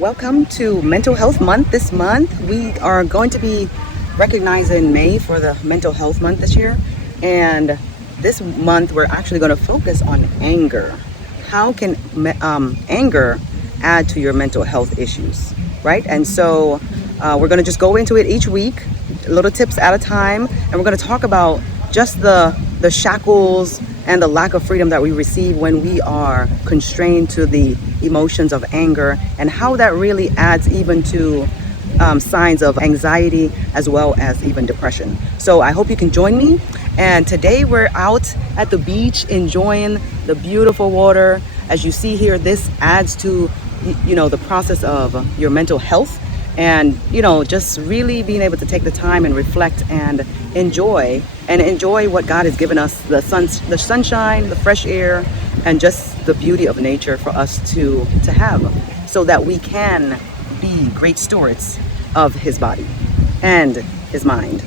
Welcome to Mental Health Month. This month we are going to be recognizing May for the Mental Health Month this year. And this month we're actually going to focus on anger. How can anger add to your mental health issues, right? And so we're going to just go into it each week, little tips at a time. And we're going to talk about just the shackles and the lack of freedom that we receive when we are constrained to the emotions of anger, and how that really adds even to signs of anxiety as well as even depression. So I hope you can join me. And today we're out at the beach enjoying the beautiful water. As you see here, this adds to the process of your mental health, and just really being able to take the time and reflect and enjoy what God has given us, the sunshine, the fresh air, and just the beauty of nature for us to have, so that we can be great stewards of his body and his mind.